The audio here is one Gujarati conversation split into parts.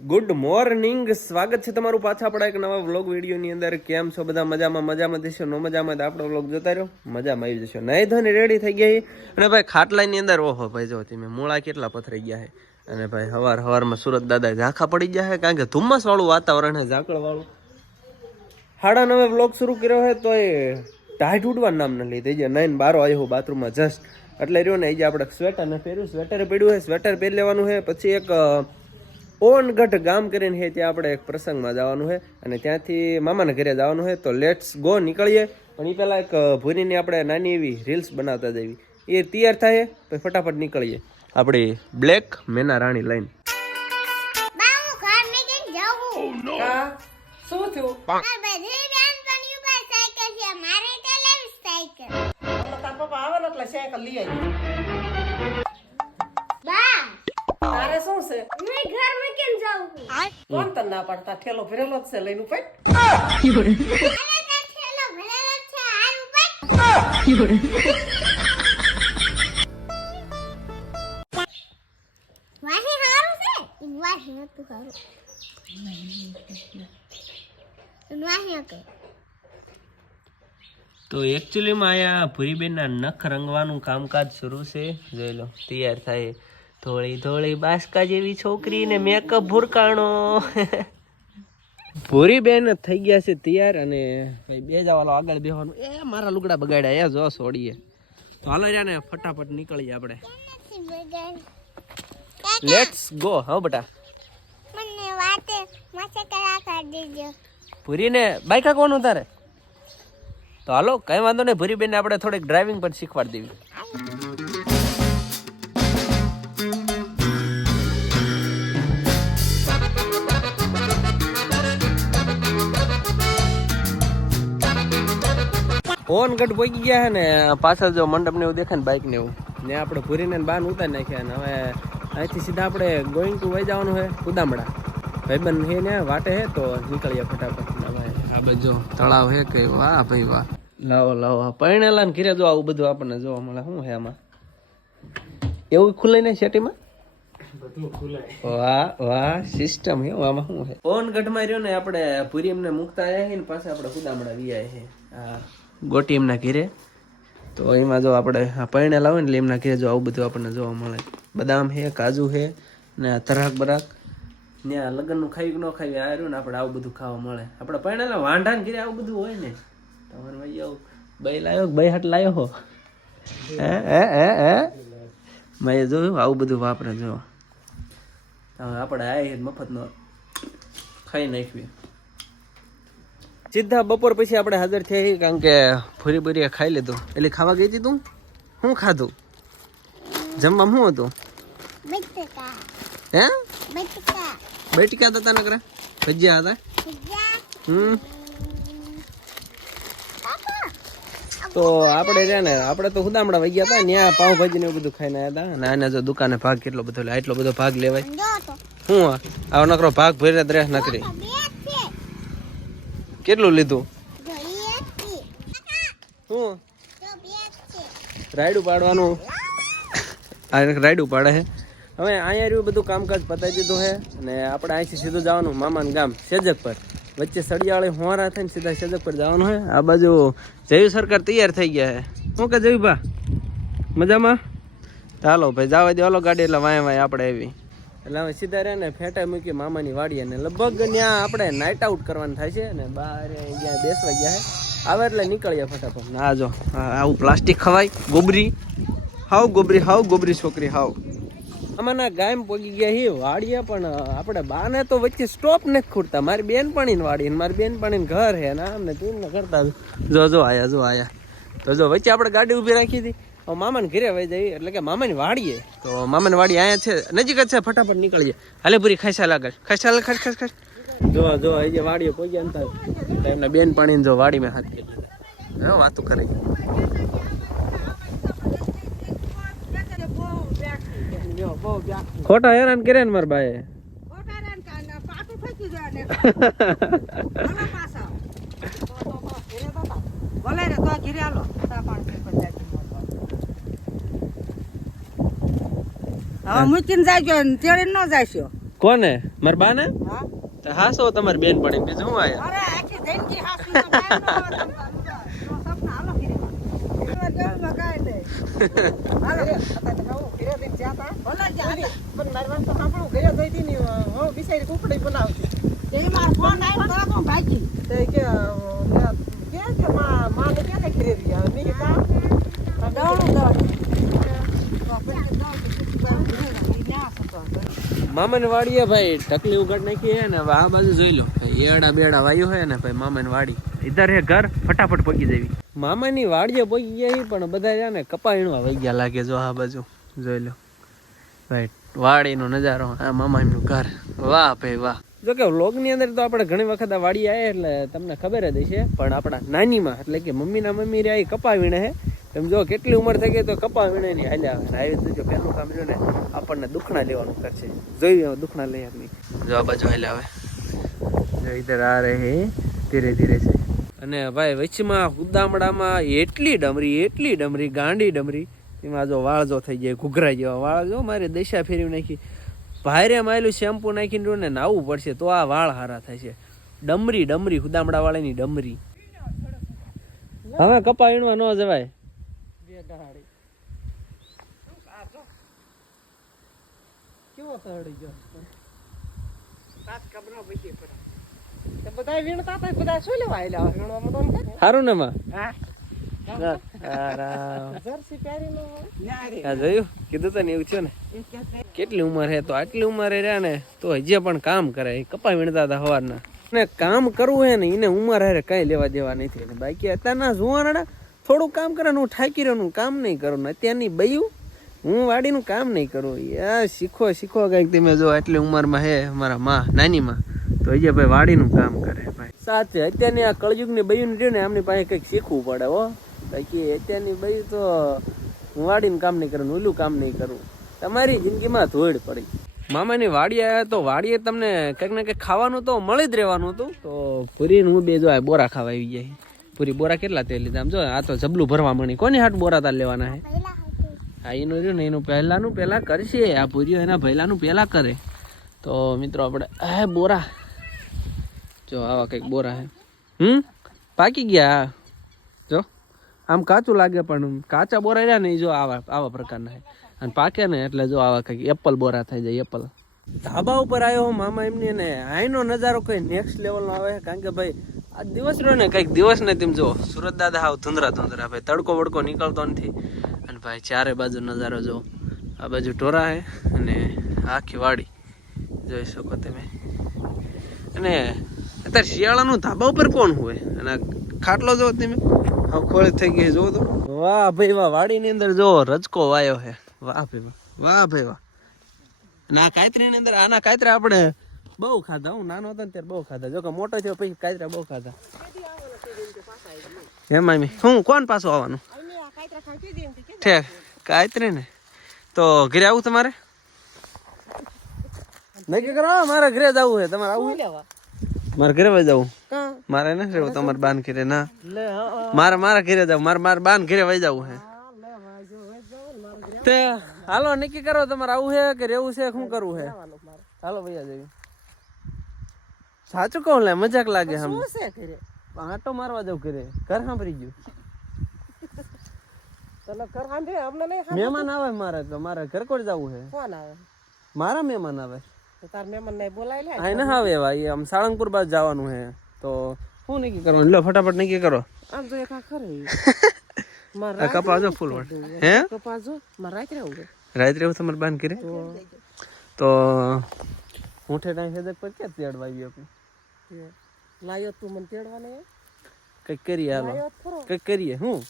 ગુડ મોર્નિંગ, સ્વાગત છે તમારું પાછા આપણા એક નવા વ્લોગ વિડીયોની અંદર. કેમ છો બધા? મજામાં જશો? નો મજામાં આપણો વ્લોગ જોતા રહ્યો, મજામાં આવી જશો. નહીં ધોની રેડી થઈ ગયા. અને ભાઈ ખાટલાની અંદર ઓહો ભાઈ જો તમે મૂળા કેટલા પથરાઈ ગયા છે. અને ભાઈ હવારમાં સુરત દાદા ઝાંખા પડી ગયા છે, કારણ કે ધુમ્મસ વાળું વાતાવરણ છે, ઝાકળ વાળું. 9:30 વ્લોગ શરૂ કર્યો છે તો એ ટાઈટ ઉડવાનું નામ ન લીધે. જે 9 બારો આવ્યો બાથરૂમમાં જસ્ટ એટલે રહ્યો ને. એ જે આપણે સ્વેટર ને પહેર્યું, સ્વેટર પડ્યું છે, સ્વેટર પહેરી લેવાનું છે. પછી એક ઓનગઢ ગામ કરીને છે, ત્યાં આપણે એક પ્રસંગમાં જવાનું છે અને ત્યાંથી મામાના ઘરે જવાનું છે. તો લેટ્સ ગો, નીકળીએ. પણ એ પહેલાં એક ભૂરીની આપણે નાની એવી રીલ્સ બનાવતા જઈએ. એ તૈયાર થાય પછી ફટાફટ નીકળીએ આપણી બ્લેક મેના રાણી લાઈન. શું થયું? પપ્પા આવે એટલે સાયકલ લઈ આવી. તારે શું છે? मैं घर में केम जाऊँ? કોણ તને ના પાડતા? ઠેલો ફેરેલો જ છે, લઈને ઉપર. अरे ते ठेलो भरेलो छे हार ऊपर. वाही हारू छे? वाही नતું હારું. વાही ઓકે. તો એકચ્યુઅલીમાં અહીંયા ભૂરીબેનના નખ રંગવાનું કામકાજ શરૂ છે. જોઈ લો, તૈયાર થાય. થોડી થોડી બાસકા જેવી છોકરી ને મેકઅપ ભૂરકાણો. ભૂરીબેન થઈ ગયા છે તૈયાર. અને ભાઈ બે જવાલો આગળ બેહવાનું. એ મારા લુગડા બગાડ્યા, એ જો છોડીએ. તો હાલો ને ફટાફટ નીકળીએ આપણે. Let's go. હા બેટા, મને વાતે માસે કરા કર દેજો. ભૂરીને બાઈક હાંકવાનું તારે? તો હાલો, કઈ વાંધો નહીં. ભૂરીબેનને આપણે થોડીક ડ્રાઇવિંગ પણ શીખવાડી દેવી. ઓનગઢ પહોંચી ગયા છે ને પાછળ જો મંડપ ને એવું દેખાય ને, બાઇક ને એવું ને આપણે ભૂરીને બહાર ઉતારી નાખ્યા. ને હવે અહીંથી સીધા આપણે ગોઈંગ ટુ વહી જવાનું છે કુદામડા. ભાઈબંધ છે ને વાટે છે, તો નીકળીએ ફટાફટ. હવે આ બાજુ તળાવ છે કે? વાહ ભાઈ વાહ. લાવો લાવો, પરણેલા ને ઘીરે જો આવું બધું આપણને જોવા મળે. શું છે આમાં? એવું ખુલે ને શેટીમાં? વાહ વાહ, સિસ્ટમ છે આમાં. શું છે? ઓનગઢમાં રહ્યો ને આપણે ભૂરી એમને મુકતા આવ્યા છે ને પાછા આપણે કુદામડા વિયા છે. હા, ગોટી એમના ઘીરે. તો એમાં જો આપણે પરણેલા હોય ને એટલે એમના ઘીરે જો આવું બધું આપણને જોવા મળે. બદામ છે, કાજુ છે ને તરાક બરાક. ત્યાં લગ્નનું ખાવી ન ખાવી આ રહ્યું ને આપણે આવું બધું ખાવા મળે. આપણે પરણેલા વાંઢા ને ઘીરે આવું બધું હોય ને. તમારે ભાઈ આવું બઈ લાવ્યો, બઈ હાટ લાવ્યો હો? મેં જોયું આવું બધું વાપરે. જો આપણે આ મફતનો ખાઈ નાખ્યું. સીધા બપોર પછી આપણે હાજર થઈ, કારણ કે ભૂરી ભૂરીએ ખાઈ લીધું. એટલે ખાવા ગઈ હતી તું? શું ખાધું? જમવામાં શું હતું? બટકા. હે? બટકા. બટકા હતા નકરા? ભજીયા હતા? તો આપણે છે ને, આપણે તો ખુદામડા વહી ગયા હતા. ત્યાં પાઉંભાજી ને એવું બધું ખાઈને આવ્યા હતા. અને આને જો દુકાને ભાગ કેટલો બધો લે, એટલો બધો ભાગ લેવાય. શું આવો નકરો ભાગ ભરીને દ્રેસ નકરી. કેટલું લીધું? શું રાયડું પાડવાનું? રાયડું પાડે છે. હવે અહીંયા રહ્યું બધું કામકાજ પતાવી દીધું છે. અને આપણે અહીંથી સીધું જવાનું મામાનું ગામ સેજક પર. વચ્ચે સળિયાળી હોરા થઈને સીધા સેજક પર જવાનું છે. આ બાજુ જયુ સરકાર તૈયાર થઈ ગયા છે. શું કે જયુ ભા, મજામાં? ચાલો ભાઈ જવા દે. હાલો ગાડી એટલે વાય વાય આપણે આવી. એટલે હવે સીધા રહે ને ફેટા મૂકી મામાની વાડી. અને લગભગ ત્યાં આપણે નાઇટ આઉટ કરવાનું થાય છે. અને બહાર ત્યાં બેસવા ગયા છે. આવે એટલે નીકળીએ ફટાફટ. ના જો આવું પ્લાસ્ટિક ખવાય? ગોબરી હાવ, ગોબરી હાવ, ગોબરી છોકરી હાવ. આમાંના ગામ પગી ગયા હી વાડીએ. પણ આપણે બાને તો વચ્ચે સ્ટોપ નથી ખૂટતા. મારી બેનપણીને વાડી, મારી બેનપણીને ઘર હે ને આમને તીમને કરતા. જો આયા. તો જો વચ્ચે આપણે ગાડી ઊભી રાખી હતી. મામાને ઘરે વહી જઈએ, એટલે કે મામાની વાડીએ. તો મામાની વાડી અહીંયા છે, નજીક જ છે. ફટાફટ નીકળીએ. હાલે પૂરી ખસાલ આગળ, ખસાલ ખસ. જો એ જે વાડીએ પહોંચ્યા ને તો એમના બેનપણીને જો વાડીમાં હાથ કરી લીધા. વાતું કરી. ખોટા હેરાન કરે ને મારા બાએ. મૂકીને જાય તેડી ન જાય. કોને? મારા બા ને હા તો હાસો તમારી બેન પણ બીજું શું આયા અરે આખી જિંદગી હાસી તો કાંઈ ન આવે સપના હાલો ઘરે એવા જવામાં કાંઈ નહીં હાલો અત્યારે તો હું ઘરે જઈને જ્યાં તા ભલે જ્યાં પણ મારી વાત તો સાંભળું ઘરે જઈ હતી ને હું બિચારી કુકડી બનાવતી એ મારો ફોન આવ્યો તરત હું ભાગી તે કે માં ને ક્યાં ઘરે રહી આવે મેં કીધું દવડું મામાની વાડીએ ભાઈ ઢકલી ઉગાડ નાખી હે ને આ બાજુ જોઈ લો એડા બેડા વાયુ હે ને ભાઈ મામાની વાડી ઇધર હે ઘર ફટાફટ પગી જવી મામાની વાડીએ પગી ગયા પણ બધા છે ને કપા વીણવા વહી ગયા લાગે જો આ બાજુ જોઈ લો ભાઈ વાડીનો નજારો આ મામાનું ઘર વાહ ભાઈ વાહ જો કે વ્લોગની અંદર તો આપણે ઘણી વખત આ વાડી આવ્યા એટલે તમને ખબર જ હશે પણ આપણા નાનીમાં એટલે કે મમ્મીના મમ્મી રે કપા વીણે હે તમે જો કેટલી ઉંમર થઈ ગઈ તો કપા વીણે ની હાલ્યા આવે આવી જો પહેલું કામ જો ને આપણને દુખણા લેવાનું કરશે જોઈ દુખણા લઈ આપની જો આ બાજુ હાલ્યા આવે જો ઇધર આ રહે ધીરે ધીરે છે અને ભાઈ વચમાં ઉદામડામાં એટલી ડમરી ગાંડી ડમરી એમાં જો વાળ જો થઈ જાય ઘૂઘરા જેવા વાળ જો મારે દશા ફેરવી નાખી ભારે માયલું શેમ્પુ નાખીને ને નાવું પડશે તો આ વાળ હારા થાય છે ડમરી ઉદામડા વાળાની ડમરી હવે કપા વીણવા ન જવાય કેવો તળી ગયો સાત કબનો પૈકી પડે તે બધા વીણતા હતા બધા શું લેવા આયલા વીણવામાં તો ને સારું ને માં હા આરામ. જર્સી પહેરીને ન્યારી આ જોયું કીધું તો ને એવું છે ને એ કે કેટલી ઉંમર હે તો આટલી ઉંમરે રહ્યા ને તો હજી પણ કામ કરે એ કપા વીણતા હતા સવારના ને કામ કરવું હે ને એને ઉંમર હારે કઈ લેવા દેવા નથી ને બાકી અત્યારના જુવાનડા થોડું કામ કરે ને હું ઠાકી રહ્યો કામ નહીં કરું ને અત્યારની બયું હું વાડીનું કામ નહીં કરું યાર શીખો કંઈક તમે જો આટલી ઉંમરમાં હે મારા માં નાની માં તો હજી ભાઈ વાડીનું કામ કરે ભાઈ સાચે અત્યારની આ કળયુગની બયું રહ્યું ને એમની પાસે કંઈક શીખવું પડે હો બાકી અત્યારની બયું તો હું વાડીનું કામ નહીં કરું ઓલું કામ નહીં કરું તમારી જિંદગીમાં ધોળ પડી મામાની વાડી આવ્યા તો વાડીએ તમને કંઈક ને કંઈક ખાવાનું તો મળી જ રહેવાનું હતું તો પૂરી હું બે જો બોરા ખાવા આવી જાય પૂરી બોરા કેટલા તે લીધા આમ જો આ તો જબલું ભરવા મળી કોની હાટ બોરા તાર લેવાના હે પહેલા હતું હા એનું રહ્યું ને એનું પહેલા કરશે આ પૂરીઓ એના ભૈલાનું પહેલા કરે તો મિત્રો આપણે હે બોરા જો આવા કંઈક બોરા હે પાકી ગયા જો આમ કાચું લાગે પણ કાચા બોરા રહ્યા ને એ જો આવા પ્રકારના હે અને પાકે ને એટલે જો આવા કંઈક એપલ બોરા થઈ જાય એપલ ધાબા ઉપર આવ્યો મામા એમની ને આઈનો નજારો કઈ નેક્સ્ટ લેવલનો આવે કારણ કે ભાઈ આ દિવસ રહ્યો ને કંઈક દિવસ ને તેમ જો સુરત દાદા હાવ ધુંધરા ભાઈ તડકો વડકો નીકળતો નથી અને ભાઈ ચારે બાજુ નજારો જો આ બાજુ ટોરા હે અને આખી વાડી જોઈ શકો તમે અને અત્યારે શિયાળાનું ધાબા ઉપર કોણ હોય અને ખાટલો જો તમે હા ખોળી થઈ ગઈ જો તો વાહ ભાઈ વાહ વાડીની અંદર જો રજકો વાયો હે વાહ ભાઈ વાહ અને આ કાતરીની અંદર આના કાતરા આપણે બહુ ખાધા હું નાનો હતો ને ત્યારે બહુ ખાધા જો કે મોટો થયો પછી કાતરા બહુ ખાધા હે મામી હું કોણ પાછું આવવાનું ઠેક કાતરી ને તો ઘરે આવું તમારે નક્કી કરો મારે ઘરે જવું છે તમારે આવું મારે ઘરે વહી જવું મારે નથી રહેવું તમારે બાન ઘરે ના મારે ઘરે જવું મારે બાન ઘરે વહી જવું છે તે હાલો નક્કી કરો તમારે આવું છે કે રહેવું છે શું કરવું છે હાલો ભૈયા જઈએ સાચું કહું લે મજાક લાગે હમ આટો મારવા જવું ઘરે ઘર સાંભળી ગયું મહેમાન આવે મારે તો મારે ઘર કોણ જવું છે કોણ આવે મારા મહેમાન આવે તાર મહેમાન ને બોલાય લે આ ના આવે ભાઈ આમ સાળંગપુર બાજુ જવાનું છે તો શું નક્કી કરવાનું લો ફટાફટ નક્કી કરો આમ તો એક ખરે આ કપા જો ફૂલ વડ હે કપાજો માર રાત રહેવું રાત્રે એવું તમારે બાંધ કરે તો હું ઠેઠા હેદક પર ક્યાં તેડવા આવ્યો લાયો તું મને તેડવા નહીં કંઈક કરીએ હાલો કંઈક કરીએ હું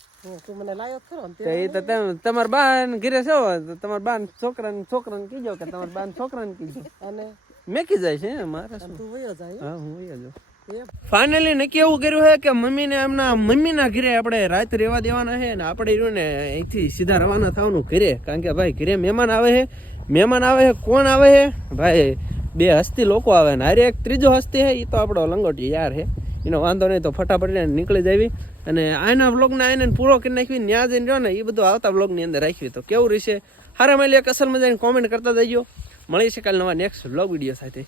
તું મને લાયો ખરો ને તો એ તો તમારા બાન ઘરે છો તો તમારા બાન છોકરાને કીજો કે તમારા બાન છોકરાને કીજો અને મેકી જાય છે મારે શું તું વયો જાય હા હું વયો જાઉં ફાઇનલી નક્કી એવું કર્યું છે કે મમ્મીને એમના મમ્મીના ઘરે આપણે રાત રહેવા દેવાના છે ને આપણે રહ્યું ને અહીંથી સીધા રવાના થવાનું ઘરે કારણ કે ભાઈ ઘરે મહેમાન આવે છે કોણ આવે છે ભાઈ બે હસ્તી લોકો આવે ને હારે એક ત્રીજો હસ્તી છે એ તો આપણો લંગોટી યાર છે એનો વાંધો નહીં તો ફટાફટ નીકળી જાવી અને આના વ્લોગને આને પૂરો કરી નાખવી ન્યા જઈને રહ્યો ને એ બધું આવતા વ્લોગની અંદર રાખવી તો કેવું રહેશે હારા માલી એક અસલ મજાની કોમેન્ટ કરતા જઈજો મળી છે કાલે નવા નેક્સ્ટ વ્લોગ વિડીયો સાથે